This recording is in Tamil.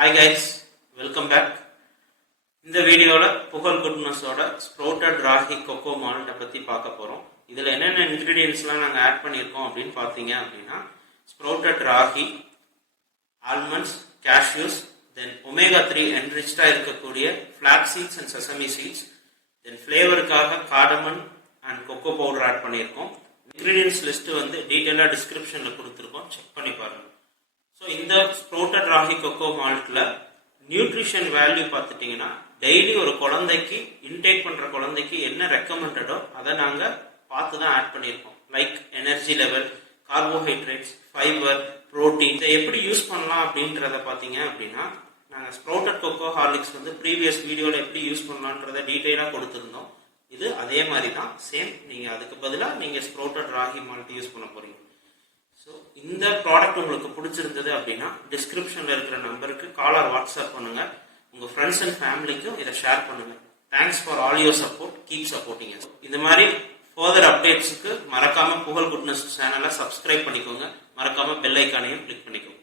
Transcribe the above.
Hi guys, welcome back. இந்த வீடியோவில் புகழ் குட்னஸோட ஸ்ப்ரவுட்டட் ராகி கொக்கோ மால்ட்டை பற்றி பார்க்க போகிறோம். இதில் என்னென்ன இன்க்ரீடியன்ஸ்லாம் நாங்கள் ஆட் பண்ணியிருக்கோம் அப்படின்னு பார்த்தீங்க அப்படின்னா, sprouted ragi, almonds, cashews, then omega 3 என்ரிச்டாக இருக்கக்கூடிய flax seeds and sesame seeds, then ஃப்ளேவருக்காக cardamom and cocoa powder add பண்ணியிருக்கோம். இன்க்ரீடியன்ஸ் லிஸ்ட்டு வந்து டீட்டெயிலாக டிஸ்கிரிப்ஷனில் கொடுத்துருக்கோம், செக் பண்ணி பாருங்கள். ஸோ இந்த ஸ்ப்ரவுட்டட் ராகி கொக்கோ மால்ட்டில் நியூட்ரிஷன் வேல்யூ பார்த்துட்டிங்கன்னா, டெய்லி ஒரு குழந்தைக்கு இன்டேக் பண்ணுற குழந்தைக்கு என்ன ரெக்கமெண்டடோ அதை நாங்கள் பார்த்து தான் ஆட் பண்ணியிருக்கோம். Like energy level, carbohydrates, fibre, protein. இதை எப்படி யூஸ் பண்ணலாம் அப்படின்றத பார்த்தீங்க அப்படின்னா, நாங்கள் ஸ்ப்ரவுட்டட் கொக்கோ ஹார்லிக்ஸ் வந்து ப்ரீவியஸ் வீடியோவில் எப்படி யூஸ் பண்ணலான்றதை டீட்டெயிலாக கொடுத்துருந்தோம். இது அதே மாதிரி தான், சேம். நீங்கள் அதுக்கு பதிலாக நீங்கள் ஸ்ப்ரவுட்டட் ராகி மால்ட் யூஸ் பண்ண போகிறீங்க. ஸோ இந்த ப்ராடக்ட் உங்களுக்கு பிடிச்சிருந்தது அப்படின்னா டிஸ்கிரிப்ஷனில் இருக்கிற நம்பருக்கு கால் ஆர் வாட்ஸ்அப் பண்ணுங்கள். உங்கள் ஃப்ரெண்ட்ஸ் அண்ட் ஃபேமிலிக்கும் இதை ஷேர் பண்ணுங்கள். Thanks for all your support. Keep supporting. இந்த மாதிரி ஃபர்தர் அப்டேட்ஸுக்கு மறக்காமல் புகழ் குட்னஸ் சேனலை சப்ஸ்கிரைப் பண்ணிக்கோங்க. மறக்காமல் பெல் ஐக்கானையும் கிளிக் பண்ணிக்கோங்க.